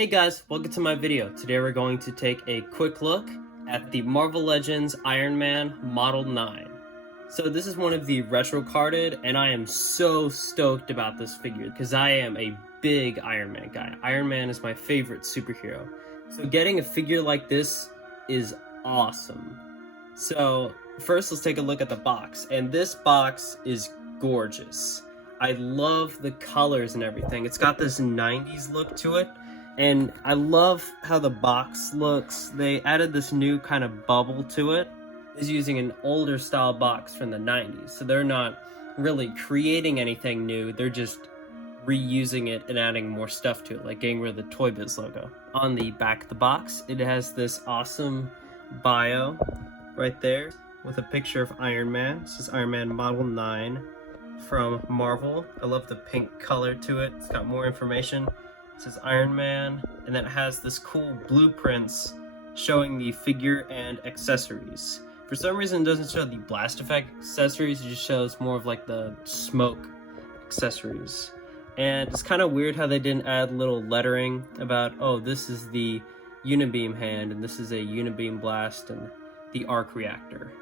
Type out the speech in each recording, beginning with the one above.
Hey guys, welcome to my video. Today we're going to take a quick look at the Marvel Legends Iron Man Model 9. So this is one of the Retrocarded, and I am so stoked about this figure because I am a big Iron Man guy. Iron Man is my favorite superhero. So getting a figure like this is awesome. So first let's take a look at the box, and this box is gorgeous. I love the colors and everything. It's got this 90s look to it. And I love how the box looks. They added this new kind of bubble to it. It's using an older style box from the 90s. So they're not really creating anything new. They're just reusing it and adding more stuff to it, like getting rid of the Toy Biz logo. On the back of the box, it has this awesome bio right there with a picture of Iron Man. This is Iron Man Model 9 from Marvel. I love the pink color to it. It's got more information. It says Iron Man, and then it has this cool blueprints showing the figure and accessories. For some reason, it doesn't show the blast effect accessories, it just shows more of like the smoke accessories. And it's kind of weird how they didn't add little lettering about, oh, this is the unibeam hand, and this is a unibeam blast, and the arc reactor.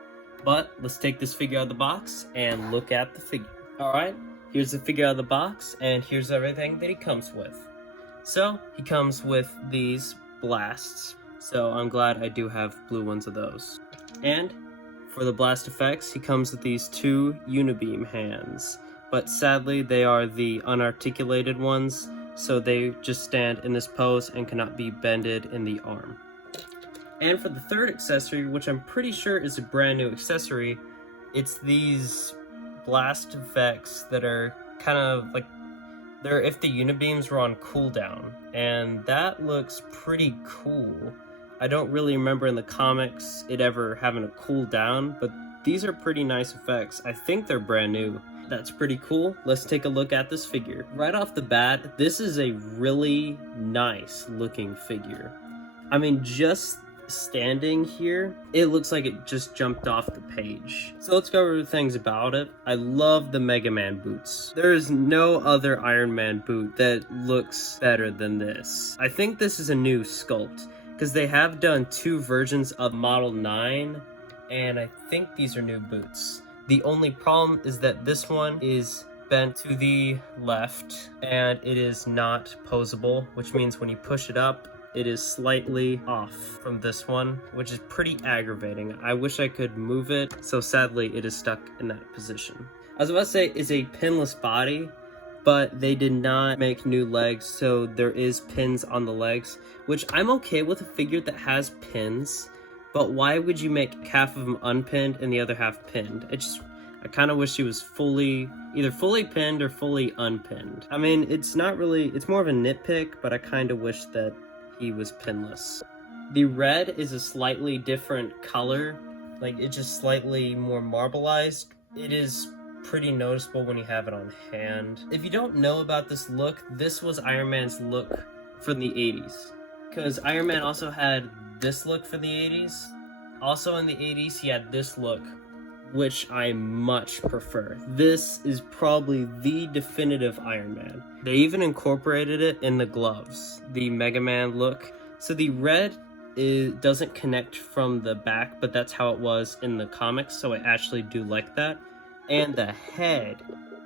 But let's take this figure out of the box and look at the figure. Alright, here's the figure out of the box, and here's everything that he comes with. So, he comes with these blasts, so I'm glad I do have blue ones of those. And for the blast effects, he comes with these two unibeam hands, but sadly they are the unarticulated ones, so they just stand in this pose and cannot be bended in the arm. And for the third accessory, which I'm pretty sure is a brand new accessory, it's these blast effects that are kind of like they're if the unibeams were on cooldown, and that looks pretty cool. I don't really remember in the comics it ever having a cooldown, but these are pretty nice effects. I think they're brand new. That's pretty cool. Let's take a look at this figure. Right off the bat, this is a really nice looking figure. I mean, just standing here, it looks like it just jumped off the page. So let's go over the things about it. I love the Mega Man boots. There is no other Iron Man boot that looks better than this. I think this is a new sculpt because they have done two versions of Model 9, and I think these are new boots. The only problem is that this one is bent to the left and it is not posable, which means when you push it up, it is slightly off from this one, which is pretty aggravating. I wish I could move it, so sadly it is stuck in that position. I was about to say it's a pinless body, but they did not make new legs, so there is pins on the legs, which I'm okay with a figure that has pins, but why would you make half of them unpinned and the other half pinned? I kind of wish he was either fully pinned or fully unpinned. I mean, it's more of a nitpick, but I kind of wish that he was pinless. The red is a slightly different color, like it's just slightly more marbleized. It is pretty noticeable when you have it on hand. If you don't know about this look, this was Iron Man's look from the 80s. Because Iron Man also had this look for the 80s. Also in the 80s, he had this look, which I much prefer. This is probably the definitive Iron Man. They even incorporated it in the gloves, the Mega Man look. So the red doesn't connect from the back, but that's how it was in the comics, so I actually do like that. And the head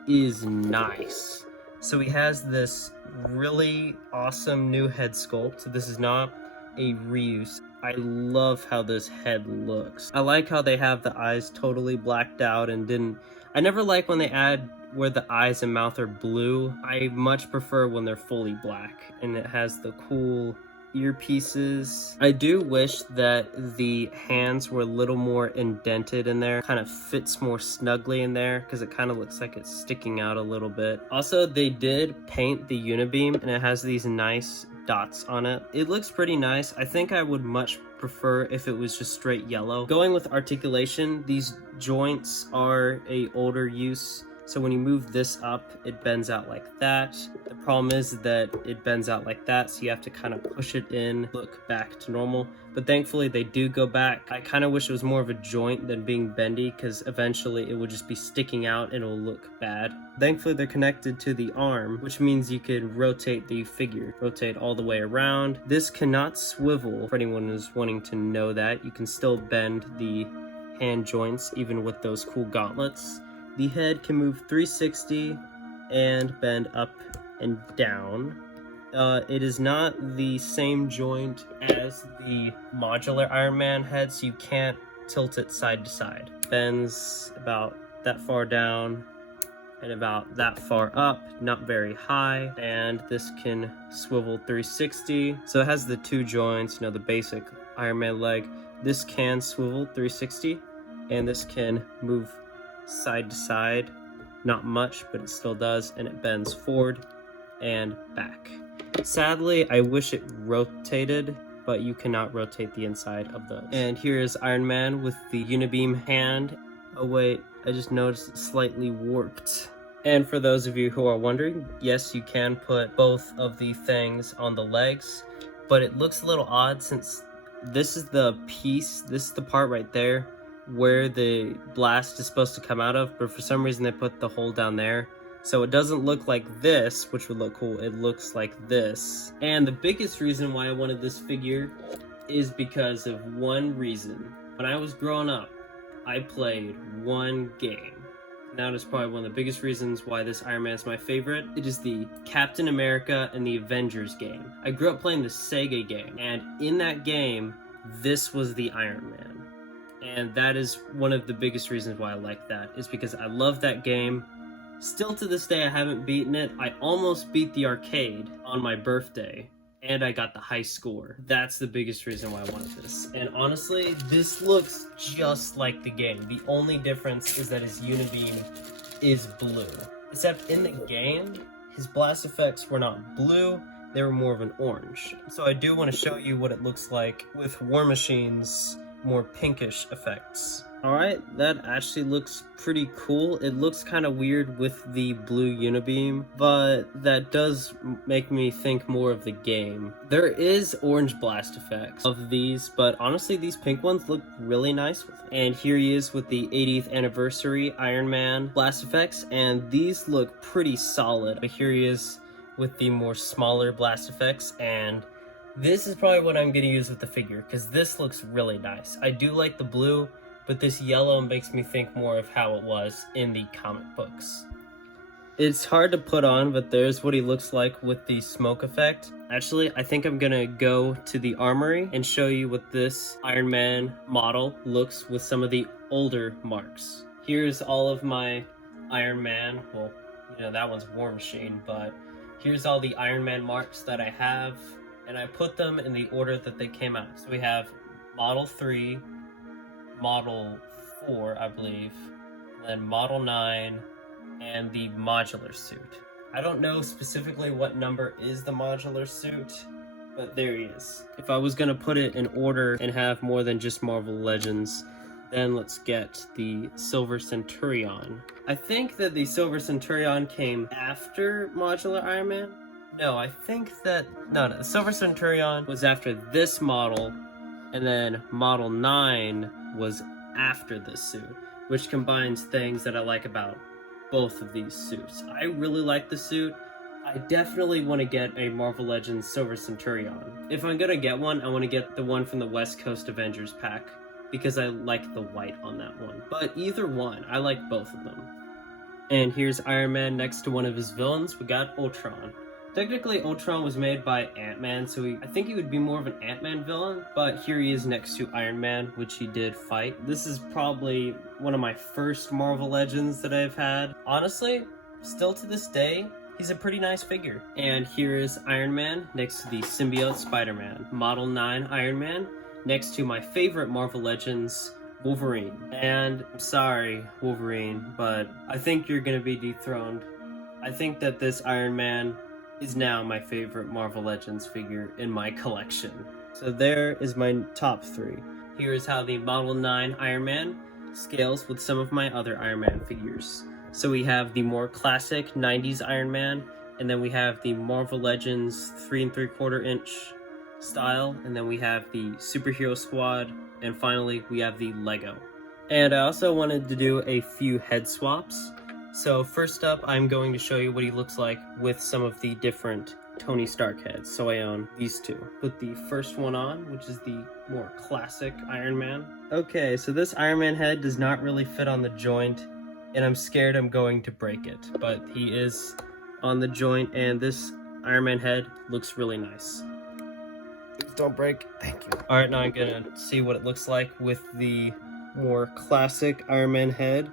is nice. So he has this really awesome new head sculpt. This is not a reuse. I love how this head looks. I like how they have the eyes totally blacked out and I never like when they add where the eyes and mouth are blue. I much prefer when they're fully black, and it has the cool earpieces. I do wish that the hands were a little more indented in there. Kind of fits more snugly in there because it kind of looks like it's sticking out a little bit. Also, they did paint the unibeam and it has these nice dots on it. It looks pretty nice. I think I would much prefer if it was just straight yellow. Going with articulation, these joints are a older use, So when you move this up, it bends out like that. The problem is that it bends out like that, so you have to kind of push it in, look back to normal. But thankfully they do go back. I kind of wish it was more of a joint than being bendy, because eventually it will just be sticking out and it will look bad. Thankfully they're connected to the arm, which means you could rotate the figure, rotate all the way around. This cannot swivel, for anyone who's wanting to know that. You can still bend the hand joints even with those cool gauntlets. The head can move 360 and bend up and down. It is not the same joint as the modular Ironman head, so you can't tilt it side to side. Bends about that far down and about that far up, not very high, and this can swivel 360. So it has the two joints, the basic Ironman leg. This can swivel 360, and this can move side to side. Not much, but it still does, and it bends forward and back. Sadly, I wish it rotated, but you cannot rotate the inside of those. And here is Iron Man with the unibeam hand. Oh wait, I just noticed it's slightly warped. And for those of you who are wondering, yes, you can put both of the things on the legs, but it looks a little odd since this is the piece, this is the part right there where the blast is supposed to come out of, but for some reason they put the hole down there. So it doesn't look like this, which would look cool, it looks like this. And the biggest reason why I wanted this figure is because of one reason. When I was growing up, I played one game. That is probably one of the biggest reasons why this Iron Man is my favorite. It is the Captain America and the Avengers game. I grew up playing the Sega game, and in that game, this was the Iron Man. And that is one of the biggest reasons why I like that, is because I love that game. Still to this day, I haven't beaten it. I almost beat the arcade on my birthday, and I got the high score. That's the biggest reason why I wanted this. And honestly, this looks just like the game. The only difference is that his unibeam is blue. Except in the game, his blast effects were not blue, they were more of an orange. So I do want to show you what it looks like with War Machine's more pinkish effects. Alright, that actually looks pretty cool. It looks kind of weird with the blue unibeam, but that does make me think more of the game. There is orange blast effects of these, but honestly these pink ones look really nice with it. And here he is with the 80th anniversary Iron Man blast effects, and these look pretty solid. But here he is with the more smaller blast effects, and this is probably what I'm going to use with the figure, because this looks really nice. I do like the blue, but this yellow makes me think more of how it was in the comic books. It's hard to put on, but there's what he looks like with the smoke effect. Actually, I think I'm gonna go to the armory and show you what this Iron Man model looks with some of the older marks. Here's all of my Iron Man, well, that one's War Machine, but here's all the Iron Man marks that I have, and I put them in the order that they came out. So we have Model 3, Model 4, I believe, and then Model 9, and the modular suit. I don't know specifically what number is the modular suit, but there he is. If I was gonna put it in order and have more than just Marvel Legends, then let's get the Silver Centurion. I think that the Silver Centurion came after modular Iron Man. No, I think that, no, the Silver Centurion was after this model, and then Model 9 was after this suit, which combines things that I like about both of these suits. I really like the suit. I definitely want to get a Marvel Legends Silver Centurion. If I'm gonna get one, I want to get the one from the West Coast Avengers pack, because I like the white on that one. But either one, I like both of them. And here's Iron Man next to one of his villains. We got Ultron. Technically, Ultron was made by Ant-Man, so I think he would be more of an Ant-Man villain, but here he is next to Iron Man, which he did fight. This is probably one of my first Marvel Legends that I've had. Honestly, still to this day, he's a pretty nice figure. And here is Iron Man next to the symbiote Spider-Man. Model 9 Iron Man next to my favorite Marvel Legends, Wolverine. And I'm sorry, Wolverine, but I think you're gonna be dethroned. I think that this Iron Man is now my favorite Marvel Legends figure in my collection. So there is my top 3. Here is how the Model 9 Iron Man scales with some of my other Iron Man figures. So we have the more classic 90s Iron Man, and then we have the Marvel Legends 3 3/4 inch style, and then we have the Superhero Squad, and finally we have the Lego. And I also wanted to do a few head swaps. So first up, I'm going to show you what he looks like with some of the different Tony Stark heads. So I own these two. Put the first one on, which is the more classic Iron Man. Okay, so this Iron Man head does not really fit on the joint, and I'm scared I'm going to break it, but he is on the joint, and this Iron Man head looks really nice. Please don't break. Thank you. Alright, now I'm gonna see what it looks like with the more classic Iron Man head.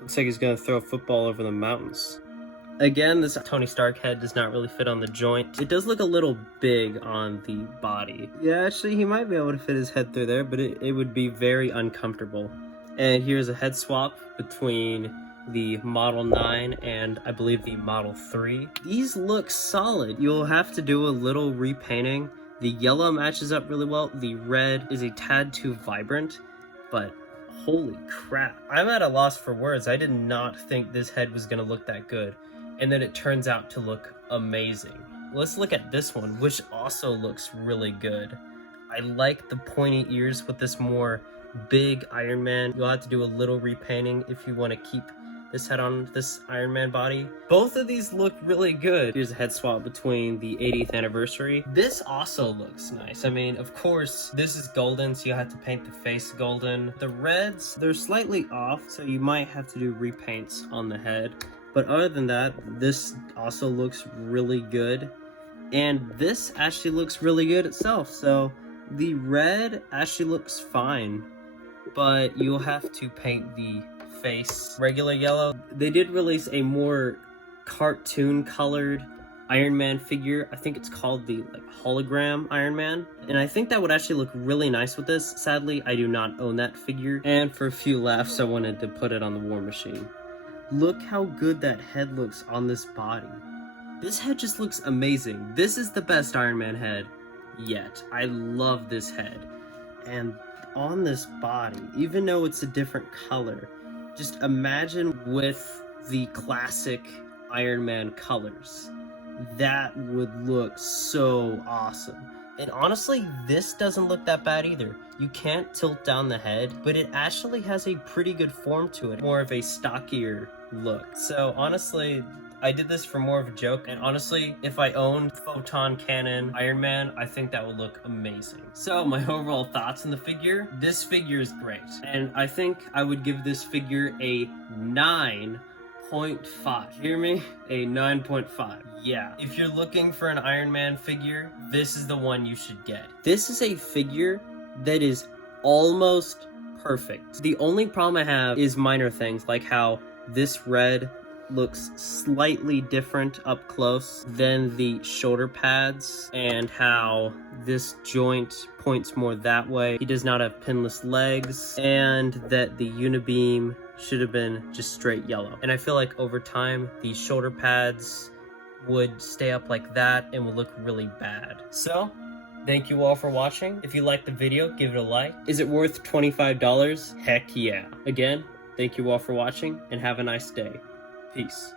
Looks like he's gonna throw a football over the mountains. Again, this Tony Stark head does not really fit on the joint. It does look a little big on the body. Yeah, actually, he might be able to fit his head through there, but it would be very uncomfortable. And here's a head swap between the Model 9 and I believe the Model 3. These look solid. You'll have to do a little repainting. The yellow matches up really well. The red is a tad too vibrant, but holy crap. I'm at a loss for words. I did not think this head was gonna look that good. And then it turns out to look amazing. Let's look at this one, which also looks really good. I like the pointy ears with this more big Iron Man. You'll have to do a little repainting if you want to keep this head on this Iron Man body. Both of these look really good. Here's a head swap between the 80th anniversary. This also looks nice. I mean, of course, this is golden, so you have to paint the face golden. The reds, they're slightly off, so you might have to do repaints on the head. But other than that, this also looks really good. And this actually looks really good itself. So the red actually looks fine, but you'll have to paint the face regular yellow. They did release a more cartoon colored Iron Man figure. I think it's called the hologram Iron Man, and I think that would actually look really nice with this. Sadly, I do not own that figure, and for a few laughs I wanted to put it on the War Machine. Look how good that head looks on this body. This head just looks amazing. This is the best Iron Man head yet. I love this head. And on this body, even though it's a different color, just imagine with the classic Iron Man colors. That would look so awesome. And honestly, this doesn't look that bad either. You can't tilt down the head, but it actually has a pretty good form to it. More of a stockier look. So honestly, I did this for more of a joke, and honestly, if I owned Photon Cannon Iron Man, I think that would look amazing. So my overall thoughts on the figure, this figure is great, and I think I would give this figure a 9.5. Hear me? A 9.5. Yeah. If you're looking for an Iron Man figure, this is the one you should get. This is a figure that is almost perfect. The only problem I have is minor things, like how this red looks slightly different up close than the shoulder pads, and how this joint points more that way. He does not have pinless legs, and that the unibeam should have been just straight yellow. And I feel like over time, the shoulder pads would stay up like that and would look really bad. So, thank you all for watching. If you liked the video, give it a like. Is it worth $25? Heck yeah. Again, thank you all for watching, and have a nice day. Peace.